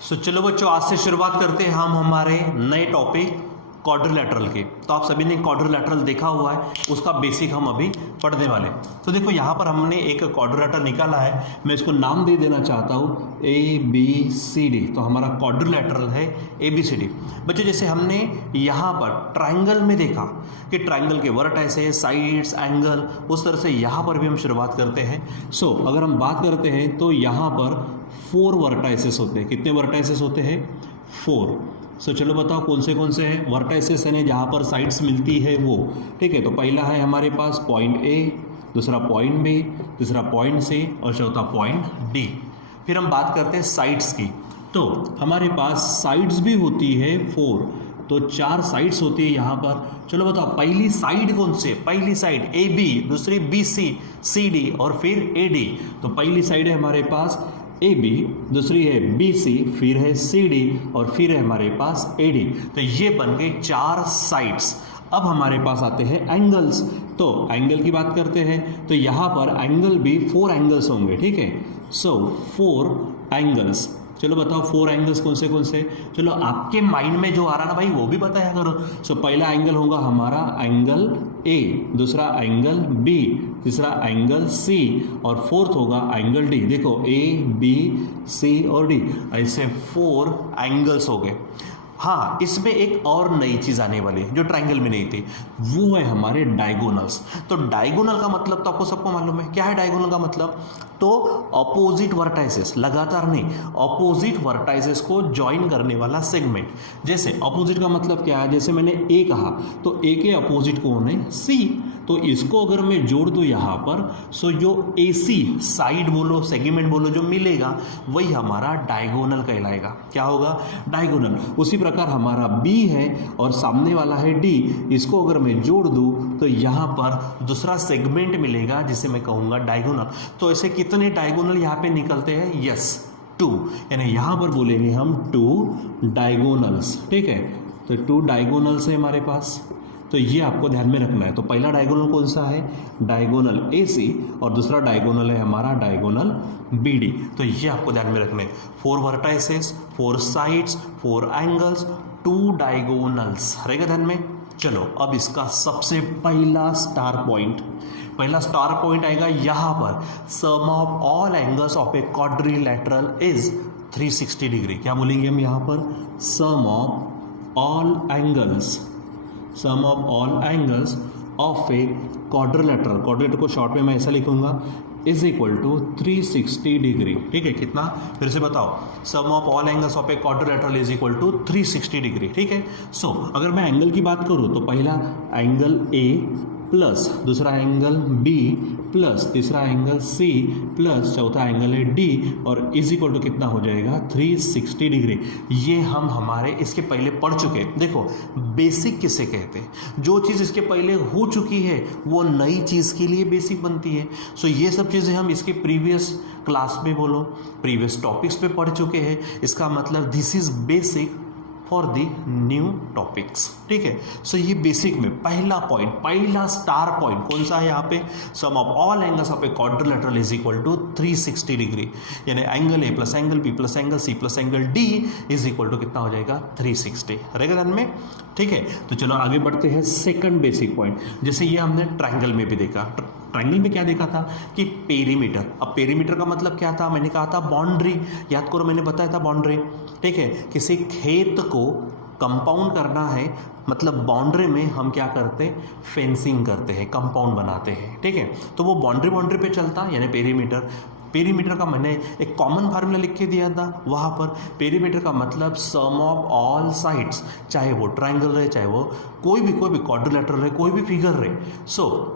चलो बच्चों, आज से शुरुआत करते हैं हम हमारे नए टॉपिक क्वाड्रिलेटरल के। तो आप सभी ने क्वाड्रिलेटरल देखा हुआ है, उसका बेसिक हम अभी पढ़ने वाले। तो देखो यहाँ पर हमने एक क्वाड्रिलेटरल निकाला है, मैं इसको नाम दे देना चाहता हूँ ABCD। तो हमारा क्वाड्रिलेटरल है ABCD। बच्चों जैसे हमने यहाँ पर ट्राइंगल में देखा कि ट्राइंगल के वर्टाइसेस, साइड्स, एंगल, उस तरह से यहाँ पर भी हम शुरुआत करते हैं। अगर हम बात करते हैं तो यहाँ पर 4 वर्टाइसेस होते हैं। कितने वर्टाइसेस होते हैं? 4। चलो बताओ कौन से हैं वर्टाइसेस हैं जहाँ पर साइड्स मिलती है वो। ठीक है, तो पहला है हमारे पास पॉइंट A, दूसरा पॉइंट B, तीसरा पॉइंट C और चौथा पॉइंट D। फिर हम बात करते हैं साइड्स की। तो हमारे पास साइड्स भी होती है 4, तो 4 साइड्स होती है यहाँ पर। चलो बताओ पहली साइड कौन सी है? पहली साइड AB, दूसरी BC, CD और फिर AD। तो पहली साइड है हमारे पास AB, दूसरी है BC, फिर है CD और फिर है हमारे पास AD। तो ये बन गए 4 साइड्स। अब हमारे पास आते हैं एंगल्स। तो एंगल की बात करते हैं तो यहाँ पर एंगल भी 4 एंगल्स होंगे। ठीक है, 4 एंगल्स। चलो बताओ 4 एंगल्स कौन से? चलो आपके माइंड में जो आ रहा ना भाई वो भी बताया करो। पहला एंगल होगा हमारा एंगल A, दूसरा एंगल B, तीसरा एंगल C और फोर्थ होगा एंगल D। देखो A, B, C और D, ऐसे 4 एंगल्स हो गए। हाँ, इसमें एक और नई चीज़ आने वाली है जो ट्राइंगल में नहीं थी, वो है हमारे डायगोनल्स। तो डायगोनल का मतलब तो आपको सबको मालूम है, क्या है डायगोनल का मतलब? तो अपोजिट वर्टाइसेस, लगातार नहीं, अपोजिट वर्टाइसेस को ज्वाइन करने वाला सेगमेंट। जैसे अपोजिट का मतलब क्या है? जैसे मैंने A कहा तो A के अपोजिट कौन है? C। तो इसको अगर मैं जोड़ दूँ यहाँ पर, जो AC साइड बोलो, सेगमेंट बोलो, जो मिलेगा वही हमारा डायगोनल कहलाएगा। क्या होगा? डायगोनल। उसी प्रकार हमारा B है और सामने वाला है D, इसको अगर मैं जोड़ दूँ तो यहाँ पर दूसरा सेगमेंट मिलेगा जिसे मैं कहूँगा डायगोनल। तो ऐसे कितने डायगोनल यहाँ पे निकलते हैं? यस, 2। यानी यहाँ पर बोलेंगे हम 2 डायगोनल्स। ठीक है, तो 2 डायगोनल्स है हमारे पास। तो ये आपको ध्यान में रखना है। तो पहला डायगोनल कौन सा है? डायगोनल AC और दूसरा डायगोनल है हमारा डायगोनल BD। तो ये आपको ध्यान में रखना है। 4 वर्टाइसेस, 4 साइड्स, 4 एंगल्स, 2 डायगोनल्स रहेगा ध्यान में। चलो अब इसका सबसे पहला स्टार पॉइंट आएगा यहाँ पर। Sum of all angles of a quadrilateral is 360 degree. क्या बोलेंगे हम यहाँ पर? Sum of all angles of a quadrilateral को शॉर्ट में मैं ऐसा लिखूंगा, इज इक्वल टू 360 डिग्री। ठीक है, कितना? फिर से बताओ। Sum of all angles of a quadrilateral is equal to 360 degree. ठीक है, अगर मैं एंगल की बात करूँ तो पहला एंगल A प्लस दूसरा एंगल B प्लस तीसरा एंगल C प्लस चौथा एंगल है D और इज इक्वल टू कितना हो जाएगा? 360 डिग्री। ये हम हमारे इसके पहले पढ़ चुके हैं। देखो बेसिक किसे कहते हैं? जो चीज़ इसके पहले हो चुकी है वो नई चीज़ के लिए बेसिक बनती है। ये सब चीज़ें हम इसके प्रीवियस क्लास में बोलो, प्रीवियस टॉपिक्स पे पढ़ चुके हैं। इसका मतलब this is basic for the new topics. ठीक है, ये बेसिक में पहला स्टार पॉइंट कौन सा है यहाँ पे? Sum of all angles of a quadrilateral is equal to 360 degree. यानी angle A plus angle B plus angle C plus angle D is equal to कितना हो जाएगा? 360 रहेगा ध्यान में। ठीक है, तो चलो आगे बढ़ते हैं सेकंड बेसिक पॉइंट। जैसे ये हमने ट्राइंगल में भी देखा। ट्राइंगल में क्या देखा था कि पेरीमीटर। अब पेरीमीटर का मतलब क्या था? मैंने कहा था बाउंड्री। याद करो, मैंने बताया था बाउंड्री। ठीक है, किसी खेत को कंपाउंड करना है, मतलब बाउंड्री में हम क्या करते हैं? फेंसिंग करते हैं, कंपाउंड बनाते हैं। ठीक है, तो वो बाउंड्री पे चलता यानी पेरीमीटर का मैंने एक कॉमन फार्मूला लिख के दिया था वहाँ पर। पेरीमीटर का मतलब सम ऑफ ऑल साइड्स, चाहे वो ट्राइंगल रहे, चाहे वो कोई भी क्वाड्रिलेटरल रहे, कोई भी फिगर रहे।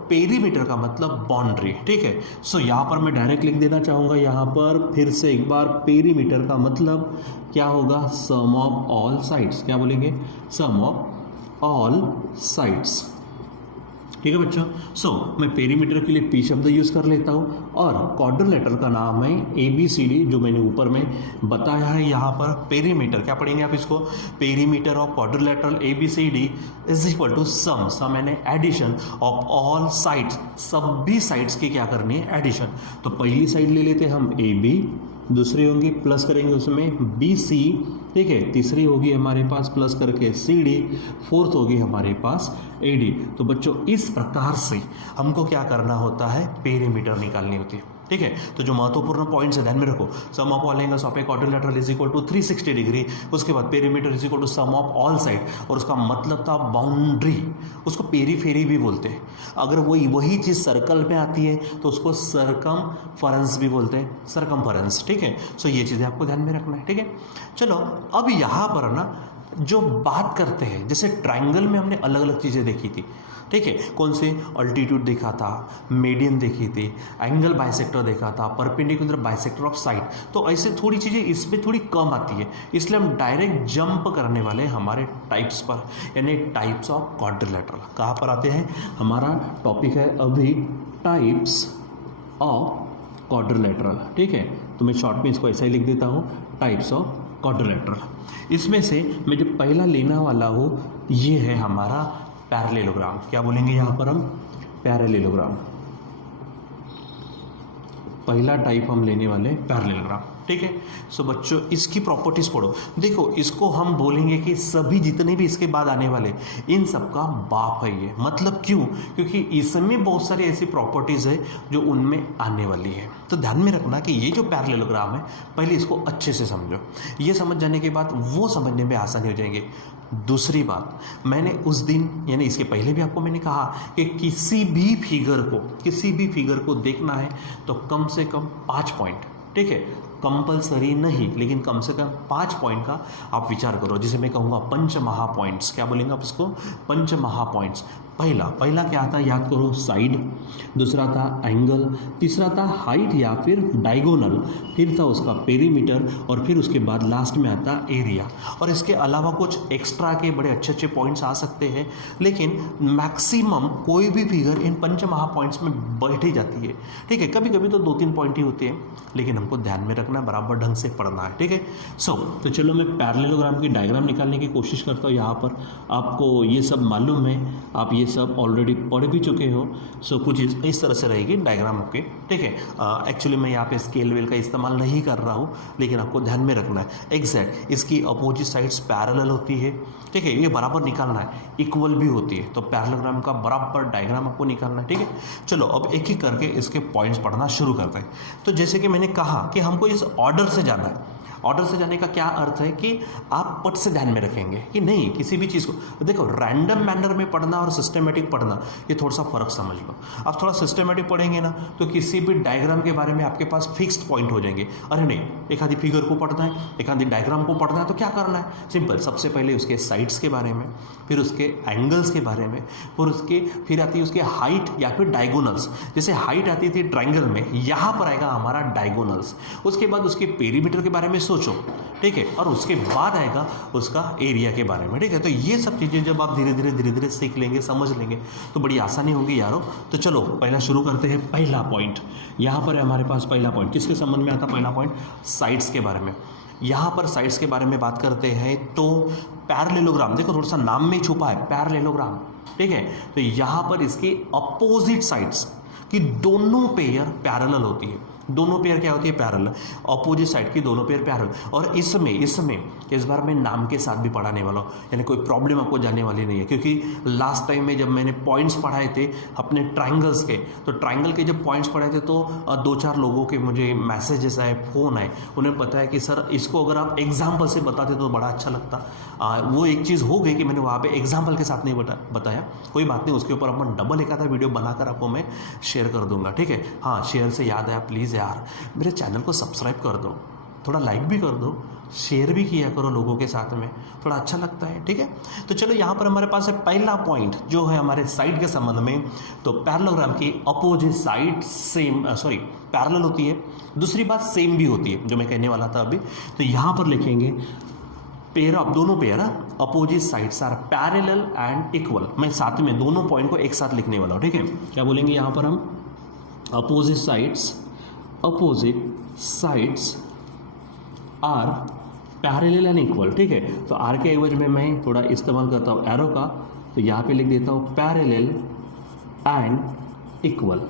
पेरीमीटर का मतलब बाउंड्री। ठीक है, यहाँ पर मैं डायरेक्ट लिख देना चाहूँगा यहाँ पर फिर से एक बार। पेरीमीटर का मतलब क्या होगा? सम ऑफ ऑल साइड्स। क्या बोलेंगे? सम ऑफ ऑल साइड्स। ठीक है बच्चों, मैं पेरीमीटर के लिए P शब्द यूज़ कर लेता हूँ और क्वाड्रिलेटरल का नाम है ABCD, जो मैंने ऊपर में बताया है यहाँ पर। पेरीमीटर क्या पढ़ेंगे आप इसको? Perimeter of quadrilateral ABCD is equal to sum यानी एडिशन ऑफ ऑल साइड्स। सभी साइड्स की क्या करनी है? एडिशन। तो पहली साइड ले लेते हैं हम AB दूसरी होंगी प्लस करेंगे उसमें बी सी, ठीक है, तीसरी होगी हमारे पास प्लस करके सी डी, फोर्थ होगी हमारे पास ए डी। तो बच्चों इस प्रकार से हमको क्या करना होता है, पेरीमीटर निकालनी होती है, ठीक है। तो जो महत्वपूर्ण पॉइंट्स है ध्यान में रखो, sum of all angles of a quadrilateral is equal to 360 degree, उसके बाद perimeter is equal to sum of all side, और उसका मतलब था बाउंड्री, उसको पेरीफेरी भी बोलते हैं। अगर वही चीज़ सर्कल में आती है तो उसको सरकमफरेंस भी बोलते हैं, सरकमफरेंस, ठीक है। सो ये चीज़ें आपको ध्यान में रखना है, ठीक है। चलो अब यहाँ पर ना जो बात करते हैं, जैसे ट्रायंगल में हमने अलग अलग चीज़ें देखी थी, ठीक है, कौन से अल्टीट्यूड देखा था, मीडियन देखी थी, एंगल बाइसेक्टर देखा था, परपेंडिकुलर बाइसेक्टर ऑफ साइड। तो ऐसे थोड़ी चीज़ें इसमें थोड़ी कम आती है, इसलिए हम डायरेक्ट जंप करने वाले हैं हमारे टाइप्स पर, यानी टाइप्स ऑफ क्वाड्रिलेटरल। कहाँ पर आते हैं, हमारा टॉपिक है अभी टाइप्स ऑफ क्वाड्रिलेटरल, ठीक है। तो मैं शॉर्ट में इसको ऐसा ही लिख देता हूँ, टाइप्स ऑफ क्वाड्रिलेटरल। इसमें से मैं जो पहला लेने वाला हूँ ये है हमारा पैरेललोग्राम। क्या बोलेंगे यहाँ पर हम, पैरेललोग्राम। पहला टाइप हम लेने वाले पैरेललोग्राम, ठीक है। सो बच्चों इसकी प्रॉपर्टीज पढ़ो। देखो इसको हम बोलेंगे कि सभी जितने भी इसके बाद आने वाले इन सब का बाप है ये। मतलब क्यों, क्योंकि इसमें बहुत सारी ऐसी प्रॉपर्टीज है जो उनमें आने वाली है। तो ध्यान में रखना कि ये जो पैरेललोग्राम है पहले इसको अच्छे से समझो, ये समझ जाने के बाद वो समझने में आसानी हो जाएंगे। दूसरी बात, मैंने उस दिन यानी इसके पहले भी आपको मैंने कहा कि किसी भी फिगर को देखना है तो कम से कम 5 पॉइंट, ठीक है, कंपलसरी नहीं लेकिन कम से कम 5 पॉइंट का आप विचार करो, जिसे मैं कहूँगा पंचमहा पॉइंट्स। क्या बोलेंगे आप इसको, पंचमहा पॉइंट्स। पहला क्या था, याद करो, साइड, दूसरा था एंगल, तीसरा था हाइट या फिर डायगोनल, फिर था उसका पेरीमीटर, और फिर उसके बाद लास्ट में आता एरिया। और इसके अलावा कुछ एक्स्ट्रा के बड़े अच्छे अच्छे पॉइंट्स आ सकते हैं, लेकिन मैक्सिमम कोई भी फिगर इन पंचमहा पॉइंट्स में बैठ ही जाती है, ठीक है। कभी कभी तो 2-3 पॉइंट ही होते हैं, लेकिन हमको ध्यान में रखना, बराबर ढंग से पढ़ना है, ठीक है। तो चलो मैं पैरेललोग्राम की डायग्राम निकालने की कोशिश करता हूँ। यहाँ पर आपको ये सब मालूम है, आप ये सब ऑलरेडी पढ़ भी चुके हो। सो कुछ इस तरह से रहेगी डायग्राम आपके, ठीक है। एक्चुअली मैं यहाँ पे स्केल वेल का इस्तेमाल नहीं कर रहा हूँ, लेकिन आपको ध्यान में रखना है एग्जैक्ट इसकी अपोजिट साइड्स पैरेलल होती है, ठीक है, ये बराबर निकालना है, इक्वल भी होती है। तो पैरेललोग्राम का बराबर डायग्राम आपको निकालना है, ठीक है। चलो अब एक एक करके इसके पॉइंट्स पढ़ना शुरू करते हैं। तो जैसे कि मैंने कहा कि हमको इस ऑर्डर से जाना है। ऑर्डर से जाने का क्या अर्थ है कि आप पट से ध्यान में रखेंगे कि नहीं, किसी भी चीज़ को देखो रैंडम मैनर में पढ़ना और सिस्टमेटिक पढ़ना, ये थोड़ा सा फर्क समझ लो। आप थोड़ा सिस्टमेटिक पढ़ेंगे ना तो किसी भी डायग्राम के बारे में आपके पास फिक्स्ड पॉइंट हो जाएंगे। अरे नहीं, एक आधी फिगर को पढ़ना है, एक आधी डायग्राम को पढ़ना है, तो क्या करना है, सिंपल, सबसे पहले उसके साइड्स के बारे में, फिर उसके एंगल्स के बारे में, फिर आती है उसके हाइट या फिर डायगोनल्स। जैसे हाइट आती थी ट्रायंगल में, यहाँ पर आएगा हमारा डायगोनल्स। उसके बाद उसके पेरीमीटर के बारे में सोचो, ठीक है, और उसके बाद आएगा उसका एरिया के बारे में, ठीक है। तो ये सब चीज़ें जब आप धीरे धीरे सीख लेंगे, समझ लेंगे, तो बड़ी आसानी होगी यारों। तो चलो पहला शुरू करते हैं। पहला पॉइंट यहाँ पर है हमारे पास। पहला पॉइंट किसके संबंध में आता है, पहला पॉइंट साइड्स के बारे में। यहाँ पर साइड्स के बारे में बात करते हैं तो पैरेललोग्राम, देखो थोड़ा सा नाम में छुपा है पैरेललोग्राम, ठीक है। तो यहाँ पर इसके अपोजिट साइड्स की दोनों पेयर पैरेलल होती है। दोनों पेयर क्या होती है, पैरेलल, अपोजिट साइड की दोनों पेयर पैरेलल। और इसमें इस बार मैं नाम के साथ भी पढ़ाने वाला हूँ, यानी कोई प्रॉब्लम आपको जाने वाली नहीं है। क्योंकि लास्ट टाइम में जब मैंने पॉइंट्स पढ़ाए थे अपने ट्रायंगल्स के, तो ट्रायंगल के जब पॉइंट्स पढ़ाए थे तो 2-4 लोगों के मुझे मैसेजेस आए, फ़ोन आए, उन्हें बताया कि सर इसको अगर आप एग्जाम्पल से बताते तो बड़ा अच्छा लगता। वो एक चीज़ हो गई कि मैंने वहाँ पे एग्जाम्पल के साथ नहीं बताया, कोई बात नहीं, उसके ऊपर अपन डबल एक आधा वीडियो बनाकर आपको मैं शेयर कर दूंगा, ठीक है। हाँ, शेयर से याद आया, प्लीज़ यार मेरे चैनल को सब्सक्राइब कर दो, थोड़ा लाइक भी कर दो, शेयर भी किया करो लोगों के साथ में, थोड़ा अच्छा लगता है, ठीक है। तो चलो यहाँ पर हमारे पास है पहला पॉइंट जो है हमारे साइड के संबंध में। तो पैरेललोग्राम की अपोजिट साइड पैरेलल होती है। दूसरी बात सेम भी होती है, जो मैं कहने वाला था अभी। तो यहाँ पर लिखेंगे दोनों pair opposite sides are parallel and equal. मैं साथ में दोनों पॉइंट को एक साथ लिखने वाला हूँ, ठीक है। क्या बोलेंगे यहाँ पर हम, opposite sides are parallel and equal, ठीक है। तो आर के एवज में मैं थोड़ा इस्तेमाल करता हूँ एरो का, तो यहाँ पे लिख देता हूँ पैरेलल एंड इक्वल,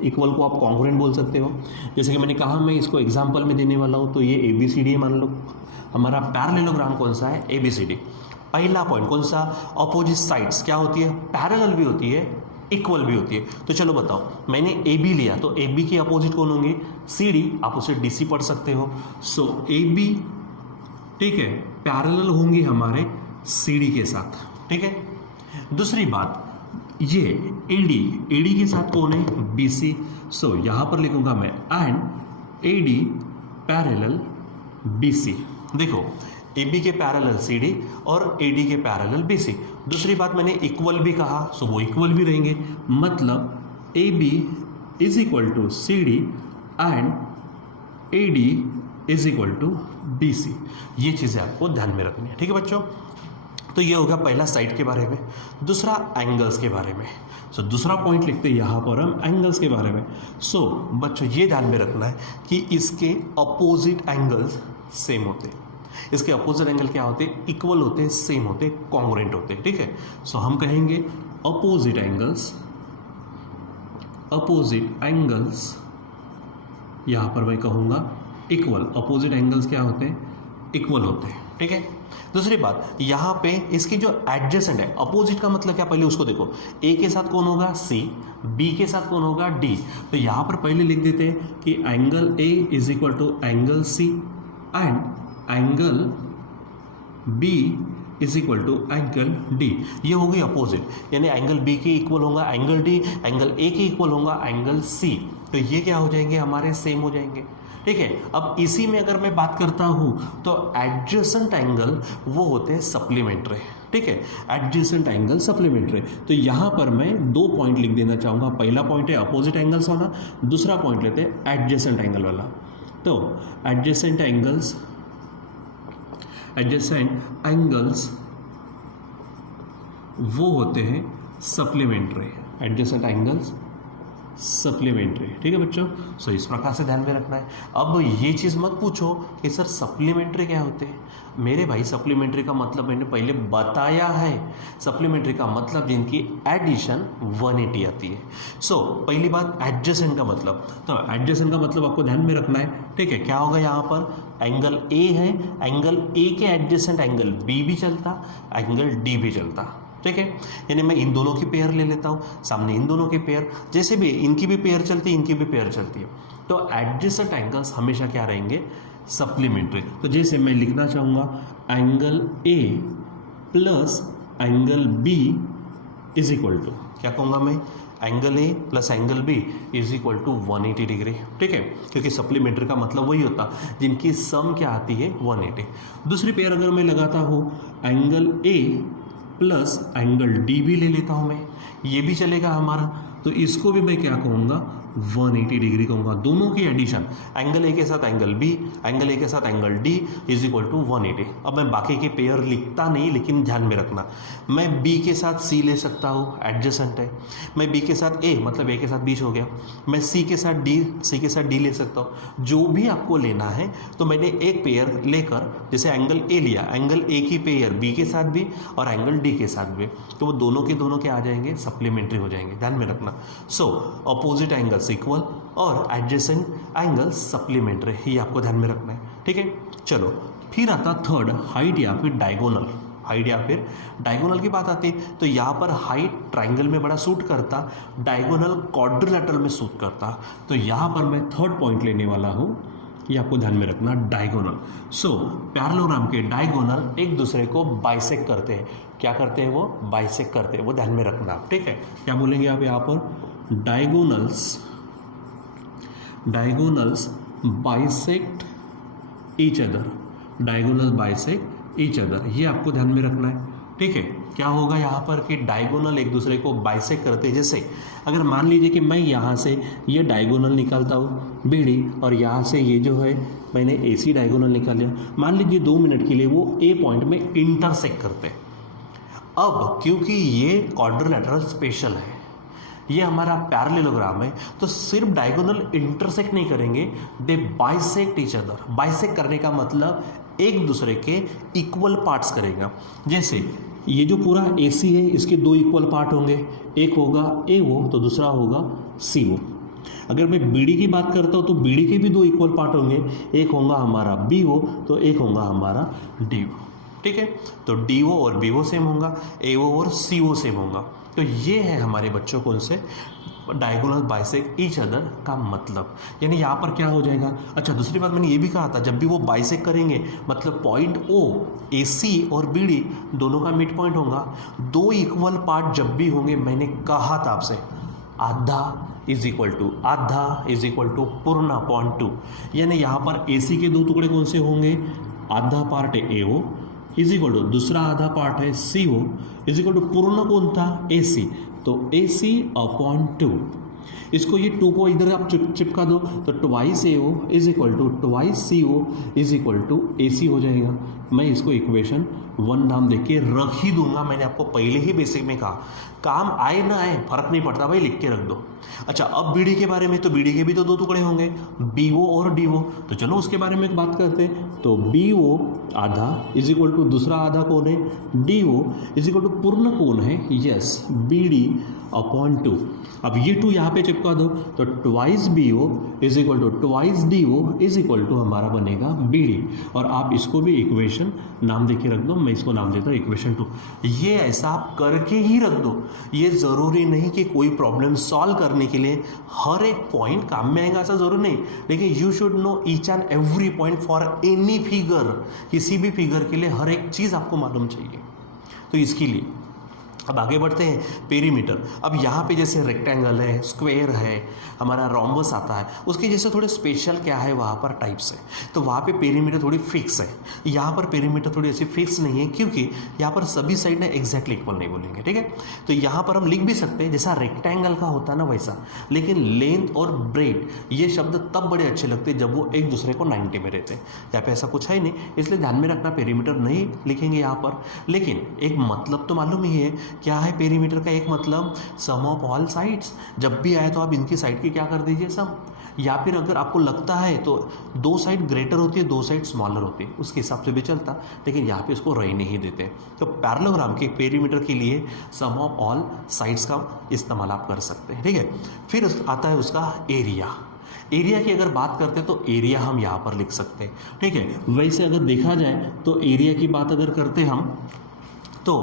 इक्वल को आप कॉन्ग्रुएंट बोल सकते हो। जैसे कि मैंने कहा मैं इसको एग्जाम्पल में देने वाला हूँ, तो ये ABCD मान लो, हमारा पैरेललोग्राम कौन सा है, ABCD। पहला पॉइंट कौन सा, अपोजिट साइड्स क्या होती है, पैरेलल भी होती है, इक्वल भी होती है। तो चलो बताओ, मैंने AB लिया तो AB की अपोजिट कौन होंगे, CD, आप उसे DC पढ़ सकते हो। सो AB, ठीक है, पैरेलल होंगे हमारे CD के साथ, ठीक है। दूसरी बात, ये AD के साथ कौन है, BC। सो यहां पर लिखूंगा मैं एंड AD पैरेलल BC। देखो AB के पैरेलल CD और AD के पैरेलल BC। दूसरी बात, मैंने इक्वल भी कहा, सो वो इक्वल भी रहेंगे, मतलब AB is equal to CD and AD is equal to BC। ये चीज़ें आपको ध्यान में रखनी है, ठीक है बच्चों। तो ये होगा पहला साइड के बारे में। दूसरा एंगल्स के बारे में। सो दूसरा पॉइंट लिखते हैं यहाँ पर हम एंगल्स के बारे में। सो बच्चों ये ध्यान में रखना है कि इसके अपोजिट एंगल्स सेम होते हैं। इसके अपोजिट एंगल क्या होते हैं, इक्वल होते हैं, सेम होते हैं, कॉन्ग्रुएंट होते हैं, ठीक है। सो हम कहेंगे अपोजिट एंगल्स यहाँ पर मैं कहूँगा इक्वल। अपोजिट एंगल्स क्या होते हैं, इक्वल होते हैं, ठीक है। दूसरी बात, यहाँ पे इसकी जो एडजेसेंट है, अपोजिट का मतलब क्या, पहले उसको देखो। A के साथ कौन होगा, C, B के साथ कौन होगा, D। तो यहाँ पर पहले लिख देते हैं कि angle A is equal to angle C and angle B is equal to angle D। ये हो गई अपोजिट, यानी एंगल B के इक्वल होगा एंगल D, एंगल A के इक्वल होगा एंगल C। तो ये क्या हो जाएंगे, हमारे सेम हो जाएंगे, ठीक है। अब इसी में अगर मैं बात करता हूं तो एडजेसेंट एंगल वो होते हैं सप्लीमेंट्री, ठीक है। Adjacent angle supplementary. तो यहां पर मैं दो पॉइंट लिख देना चाहूंगा। पहला पॉइंट है अपोजिट एंगल्स वाला, दूसरा पॉइंट लेते हैं एडजेसेंट एंगल वाला। तो एडजेसेंट एंगल्स वो होते हैं सप्लीमेंट्री, एडजेसेंट एंगल्स सप्लीमेंट्री, ठीक है बच्चों। सो इस प्रकार से ध्यान में रखना है। अब ये चीज़ मत पूछो कि सर सप्लीमेंट्री क्या होते हैं। मेरे भाई सप्लीमेंट्री का मतलब मैंने पहले बताया है। सप्लीमेंट्री का मतलब जिनकी एडिशन 180 आती है। सो पहली बात एडजेसेंट का मतलब, तो एडजेसेंट का मतलब आपको ध्यान में रखना है, ठीक है। क्या होगा यहाँ पर, एंगल A है, एंगल A के एडजेसेंट एंगल B भी चलता, एंगल D भी चलता, ठीक है। यानी मैं इन दोनों की पेयर ले लेता हूँ, सामने इन दोनों की पेयर, जैसे भी इनकी भी पेयर चलती है, इनकी भी पेयर चलती है। तो एडजेसेंट एंगल्स हमेशा क्या रहेंगे, सप्लीमेंट्री। तो जैसे मैं लिखना चाहूँगा angle A plus angle B is equal to, क्या कहूँगा मैं, angle A plus angle B is equal to 180 degree, ठीक है। क्योंकि सप्लीमेंट्री का मतलब वही होता जिनकी सम क्या आती है 180। दूसरी पेयर अगर मैं लगाता हूँ angle A plus angle D भी ले लेता हूँ मैं, ये भी चलेगा हमारा। तो इसको भी मैं क्या कहूँगा, 180 डिग्री कहूँगा। दोनों की एडिशन, एंगल A के साथ एंगल B, एंगल A के साथ angle D is equal to 180। अब मैं बाकी के पेयर लिखता नहीं, लेकिन ध्यान में रखना, मैं B के साथ C ले सकता हूँ, एडजेसेंट है। मैं B के साथ A, मतलब A के साथ बीच हो गया। मैं C के साथ D ले सकता हूँ। जो भी आपको लेना है, तो मैंने एक पेयर लेकर, जैसे एंगल A लिया, एंगल A की पेयर B के साथ भी और एंगल D के साथ भी, तो वो दोनों के दोनों क्या आ जाएंगे, सप्लीमेंट्री हो जाएंगे। ध्यान में रखना। सो अपोजिट एंगल्स इक्वल और एडजेसेंट एंगल सप्लीमेंट्री, ये आपको ध्यान में रखना है, ठीक है। चलो फिर आता थर्ड, हाइट या फिर डायगोनल। हाइट या फिर डायगोनल की बात आती है, तो यहाँ पर हाइट ट्राइंगल में बड़ा सूट करता, डायगोनल क्वाड्रिलेटरल में सूट करता। तो यहाँ पर मैं थर्ड पॉइंट लेने वाला हूँ, ये आपको ध्यान में रखना, डायगोनल। सो पैरेललोग्राम के डायगोनल एक दूसरे को बाइसेक्ट करते हैं। क्या करते हैं वो, बाइसेक्ट करते हैं, वो ध्यान में रखना आप, ठीक है। क्या बोलेंगे आप यहाँ पर, diagonals bisect each other, diagonal bisect each other, ये आपको ध्यान में रखना है, ठीक है। क्या होगा यहाँ पर कि डायगोनल एक दूसरे को बाइसेक्ट करते हैं। जैसे अगर मान लीजिए कि मैं यहाँ से ये डायगोनल निकालता हूँ बीडी, और यहाँ से ये जो है मैंने AC डायगोनल निकाल लिया। मान लीजिए 2 मिनट के लिए वो A पॉइंट में इंटरसेक्ट करते हैं। अब क्योंकि ये क्वाड्रिलेटरल स्पेशल है, ये हमारा पैरेललोग्राम है, तो सिर्फ डायगोनल इंटरसेक्ट नहीं करेंगे, दे बाइसेक्ट ईच अदर। बाइसेक्ट करने का मतलब एक दूसरे के इक्वल पार्ट्स करेगा। जैसे ये जो पूरा AC है, इसके 2 इक्वल पार्ट होंगे, एक होगा AO तो दूसरा होगा CO। अगर मैं बी डी की बात करता हूँ तो बी डी के भी दो इक्वल पार्ट होंगे, एक होगा हमारा बी ओ तो एक होगा हमारा डी ओ। ठीक है, तो डी ओ और बी ओ सेम होगा, ए ओ और सी ओ सेम होगा। तो ये है हमारे बच्चों को उनसे डायगोनल बाइसेक ईच अदर का मतलब, यानी यहाँ पर क्या हो जाएगा। अच्छा, दूसरी बात मैंने ये भी कहा था, जब भी वो बाइसेक करेंगे मतलब पॉइंट ओ ए सी और बी डी दोनों का मिड पॉइंट होगा। दो इक्वल पार्ट जब भी होंगे, मैंने कहा था आपसे, आधा इज इक्वल टू पूर्ण अपॉन 2, यानी यहाँ पर ए सी के दो टुकड़े कौन से होंगे, आधा पार्ट है ए ओ इज इक्वल टू दूसरा आधा पार्ट है सी ओ इज इक्वल टू पूर्ण कौन था, ए सी, तो ए सी अपॉन 2। इसको ये 2 को इधर आप चिपका दो तो twice A O is equal to twice C O is equal to A C हो जाएगा। मैं इसको इक्वेशन 1 नाम देके रख ही दूंगा। मैंने आपको पहले ही बेसिक में कहा, काम आए ना आए फर्क नहीं पड़ता भाई, लिख के रख दो। अच्छा, अब बी डी के बारे में, तो बी डी के भी तो दो टुकड़े होंगे, बी ओ और डी ओ, तो चलो उसके बारे में बात करते हैं। तो बी ओ आधा इज इक्वल टू दूसरा आधा कौन है, D O is equal to पूर्ण कौन है, यस बी डी अपॉन 2। अब ये 2 यहाँ पे चिपका दो तो twice B O is equal to twice D O is equal to हमारा बनेगा बी डी, और आप इसको भी इक्वेशन नाम देके रख दो। मैं इसको नाम देता हूँ इक्वेशन 2। ये ऐसा आप करके ही रख दो, ये ज़रूरी नहीं कि कोई प्रॉब्लम सॉल्व करने के लिए हर एक पॉइंट काम में आएगा, ऐसा ज़रूरी नहीं, लेकिन you should know each and every point for any figure. किसी भी फिगर के लिए हर एक चीज़ आपको मालूम चाहिए। तो इसके लिए अब आगे बढ़ते हैं, पेरीमीटर। अब यहाँ पे जैसे रेक्टेंगल है, स्क्वायर है, हमारा रोम्बस आता है, उसके जैसे थोड़े स्पेशल क्या है वहाँ पर टाइप्स है, तो वहाँ पे पेरीमीटर थोड़ी फिक्स है। यहाँ पर पेरीमीटर थोड़ी ऐसी फिक्स नहीं है, क्योंकि यहाँ पर सभी साइड ने एग्जैक्टली इक्वल नहीं बोलेंगे। ठीक है, तो यहाँ पर हम लिख भी सकते हैं जैसा रेक्टेंगल का होता है ना वैसा, लेकिन लेंथ और ब्रेड ये शब्द तब बड़े अच्छे लगते हैं जब वो एक दूसरे को 90 में रहते हैं। यहाँ पे ऐसा कुछ है नहीं, इसलिए ध्यान में रखना, पेरीमीटर नहीं लिखेंगे यहाँ पर, लेकिन एक मतलब तो मालूम ही है। क्या है पेरीमीटर का एक मतलब, सम ऑफ ऑल साइड्स। जब भी आए तो आप इनकी साइड की क्या कर दीजिए सम, या फिर अगर आपको लगता है तो दो साइड ग्रेटर होती है, दो साइड स्मॉलर होती है, उसके हिसाब से भी चलता, लेकिन यहाँ पे इसको रह नहीं देते। तो पैरेललोग्राम के पेरीमीटर के लिए सम ऑफ ऑल साइड्स का इस्तेमाल आप कर सकते हैं। ठीक है, फिर आता है उसका एरिया। एरिया की अगर बात करते हैं तो एरिया हम यहाँ पर लिख सकते हैं। ठीक है, वैसे अगर देखा जाए तो एरिया की बात अगर करते हम तो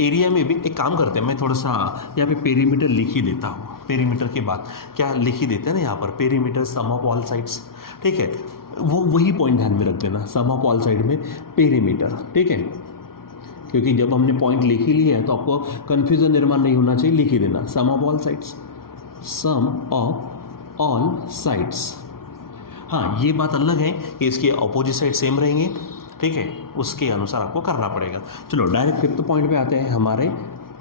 एरिया में भी एक काम करते हैं, मैं थोड़ा सा यहाँ पे पेरीमीटर लिख ही देता हूँ। पेरीमीटर की बात क्या लिख ही देते हैं ना यहाँ पर, perimeter sum of all sides. ठीक है, वो वही पॉइंट ध्यान में रख देना, सम ऑफ ऑल साइड में पेरीमीटर। ठीक है, क्योंकि जब हमने पॉइंट लिख ही लिया है तो आपको कन्फ्यूजन निर्माण नहीं होना चाहिए, लिख ही देना sum of all sides, sum of all sides. हाँ, ये बात अलग है कि इसके अपोजिट साइड सेम रहेंगे। ठीक है, उसके अनुसार आपको करना पड़ेगा। चलो डायरेक्ट फिफ्थ पॉइंट पे आते हैं, हमारे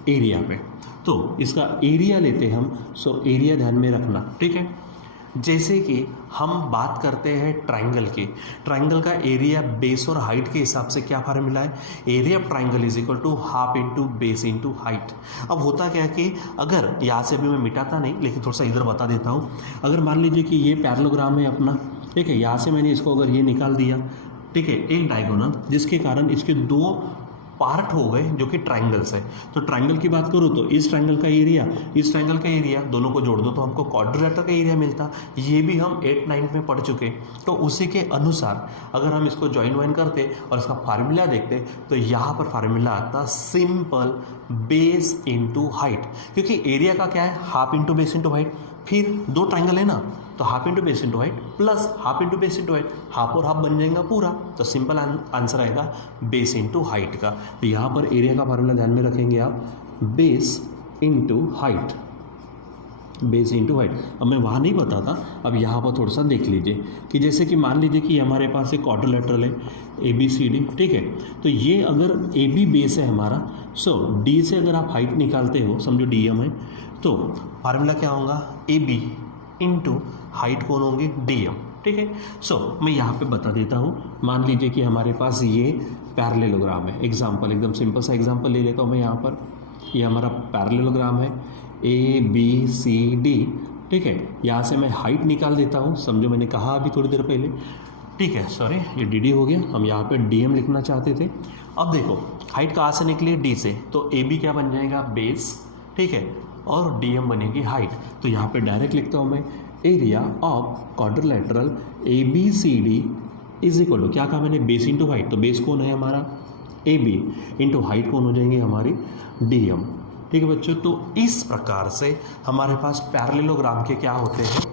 एरिया पे। तो इसका एरिया लेते हैं हम, सो एरिया ध्यान में रखना। ठीक है, जैसे कि हम बात करते हैं ट्राइंगल की, ट्राइंगल का एरिया बेस और हाइट के हिसाब से क्या फार्मूला है, area of triangle is equal to half into base into height. अब होता क्या कि अगर यहाँ से भी मैं मिटाता नहीं, लेकिन थोड़ा सा इधर बता देता हूँ। अगर मान लीजिए कि ये पैरेललोग्राम है अपना, ठीक है, यहाँ से मैंने इसको अगर ये निकाल दिया, ठीक है, एक डायगोनल, जिसके कारण इसके दो पार्ट हो गए जो कि ट्राइंगल्स है। तो ट्राइंगल की बात करूँ तो इस ट्राइंगल का एरिया, इस ट्राइंगल का एरिया, दोनों को जोड़ दो तो हमको क्वाड्रिलेटरल का एरिया मिलता। ये भी हम 8-9 में पढ़ चुके। तो उसी के अनुसार अगर हम इसको ज्वाइन वाइन करते और इसका फार्मूला देखते तो यहाँ पर फार्मूला आता सिंपल बेस इंटू हाइट, क्योंकि एरिया का क्या है, half into base into height. फिर दो ट्राइंगल है ना, तो half into base into height plus half into base into height, half और हाफ बन जाएगा पूरा। तो सिंपल आंसर आएगा बेस इंटू हाइट का। तो यहाँ पर एरिया का फार्मूला ध्यान में रखेंगे आप, base into height, base into height. अब मैं वहाँ नहीं बताता, अब यहाँ पर थोड़ा सा देख लीजिए कि जैसे कि मान लीजिए कि हमारे पास एक क्वाड्रिलेटरल है ABCD, ठीक है, तो ये अगर AB बेस है हमारा, सो D से अगर आप हाइट निकालते हो, समझो DM है, तो फार्मूला क्या होगा, AB इंटू हाइट कौन होंगे, DM। ठीक है, सो मैं यहाँ पे बता देता हूँ। मान लीजिए कि हमारे पास ये पैरेललोग्राम है, एग्जाम्पल एकदम सिंपल सा एग्जाम्पल ले लेता हूँ मैं यहाँ पर। ये हमारा पैरेललोग्राम है ABCD, ठीक है, यहाँ से मैं हाइट निकाल देता हूँ, समझो मैंने कहा अभी थोड़ी देर पहले। ठीक है, सॉरी ये DD हो गया, हम यहाँ पे DM लिखना चाहते थे। अब देखो हाइट कहाँ से निकली, D से, तो AB क्या बन जाएगा, बेस, ठीक है, और DM बनेगी हाइट। तो यहाँ पे डायरेक्ट लिखता हूँ मैं area of quadrilateral ABCD is equal to, क्या कहा मैंने, बेस इंटू हाइट, तो बेस कौन है हमारा AB इंटू हाइट कौन हो जाएंगे हमारी DM। ठीक है बच्चों, तो इस प्रकार से हमारे पास पैरेललोग्राम के क्या होते हैं,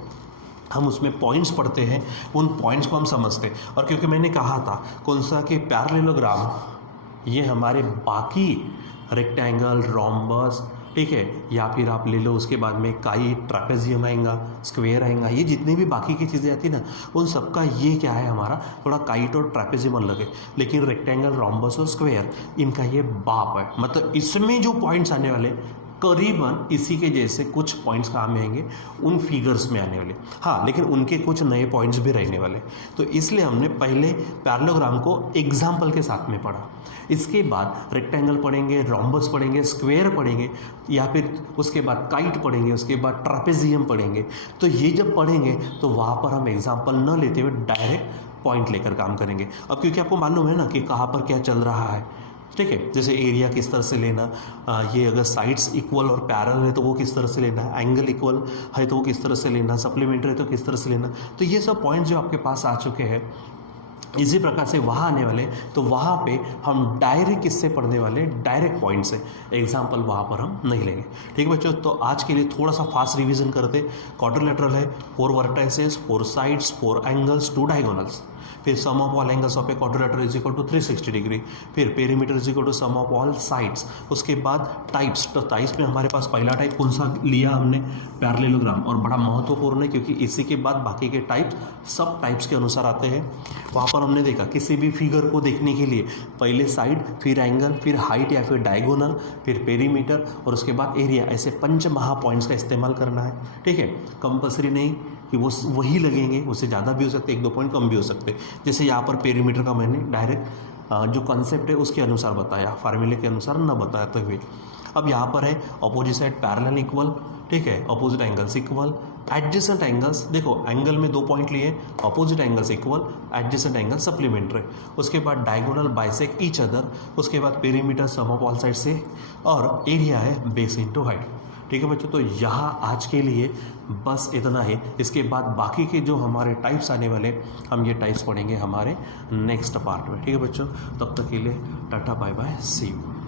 हम उसमें पॉइंट्स पढ़ते हैं, उन पॉइंट्स को हम समझते हैं। और क्योंकि मैंने कहा था कौन सा कि पैरेललोग्राम ये हमारे बाकी रेक्टेंगल, रोम्बस, ठीक है, या फिर आप ले लो उसके बाद में काइट, ट्रेपेजियम आएगा, स्क्वायर आएगा, ये जितनी भी बाकी की चीज़ें आती है ना, उन सबका ये क्या है हमारा, थोड़ा काइट और ट्रेपेजियम अलग है, लेकिन रेक्टेंगल, रोम्बस और स्क्वायर इनका ये बाप है। मतलब इसमें जो पॉइंट्स आने वाले करीबन इसी के जैसे कुछ पॉइंट्स काम में आएंगे उन फिगर्स में आने वाले, हाँ, लेकिन उनके कुछ नए पॉइंट्स भी रहने वाले। तो इसलिए हमने पहले पैरेललोग्राम को एग्जाम्पल के साथ में पढ़ा, इसके बाद रेक्टेंगल पढ़ेंगे, रोम्बस पढ़ेंगे, स्क्वायर पढ़ेंगे, या फिर उसके बाद काइट पढ़ेंगे, उसके बाद ट्रेपेजियम पढ़ेंगे। तो ये जब पढ़ेंगे तो वहाँ पर हम एग्जाम्पल न लेते हुए डायरेक्ट पॉइंट लेकर काम करेंगे। अब क्योंकि आपको मालूम है ना कि कहाँ पर क्या चल रहा है, ठीक है, जैसे एरिया किस तरह से लेना, ये अगर साइड्स इक्वल और पैरेलल है तो वो किस तरह से लेना, एंगल इक्वल है तो वो किस तरह से लेना, सप्लीमेंट्री है तो किस तरह से लेना। तो ये सब पॉइंट जो आपके पास आ चुके हैं, इसी प्रकार से वहाँ आने वाले, तो वहाँ पे हम डायरेक्ट किससे पढ़ने वाले, डायरेक्ट पॉइंट से, एग्जाम्पल वहाँ पर हम नहीं लेंगे। ठीक है बच्चों, तो आज के लिए थोड़ा सा फास्ट रिवीजन करते। क्वाड्रिलेटरल है, 4 वर्टाइसेस, 4 साइड्स, 4 एंगल्स, 2 डायगोनल्स, फिर sum of all angles of a quadrilateral is equal to 360 degree, फिर perimeter is equal to sum of all sides. उसके बाद टाइप्स, तो टाइप्स में हमारे पास पहला टाइप कौन सा लिया हमने, पैरेललोग्राम, और बड़ा महत्वपूर्ण है क्योंकि इसी के बाद बाकी के टाइप सब टाइप्स के अनुसार आते हैं। वहाँ पर हमने देखा किसी भी फिगर को देखने के लिए पहले साइड, फिर एंगल, फिर हाइट या फिर डायगोनल, फिर पेरीमीटर और उसके बाद एरिया, ऐसे 5 महा पॉइंट्स का इस्तेमाल करना है। ठीक है, कंपल्सरी नहीं कि वो वही लगेंगे, उससे ज़्यादा भी हो सकते, 1-2 पॉइंट कम भी हो सकते। जैसे यहाँ पर पेरीमीटर का मैंने डायरेक्ट जो कंसेप्ट है उसके अनुसार बताया, फार्मूले के अनुसार न बताते हुए। अब यहाँ पर है अपोजिट साइड पैरेलल इक्वल, ठीक है, opposite angles equal, adjacent angles, देखो एंगल में 2 पॉइंट लिए, opposite angles equal, adjacent angle supplementary, उसके बाद डायगोनल बाइसेक्ट ईच अदर, उसके बाद perimeter sum of all side से, और एरिया है बेस इनटू हाइट। ठीक है बच्चों, तो यहाँ आज के लिए बस इतना ही। इसके बाद बाकी के जो हमारे टाइप्स आने वाले, हम ये टाइप्स पढ़ेंगे हमारे नेक्स्ट पार्ट में। ठीक है बच्चों, तब तक के लिए tata bye bye, see you.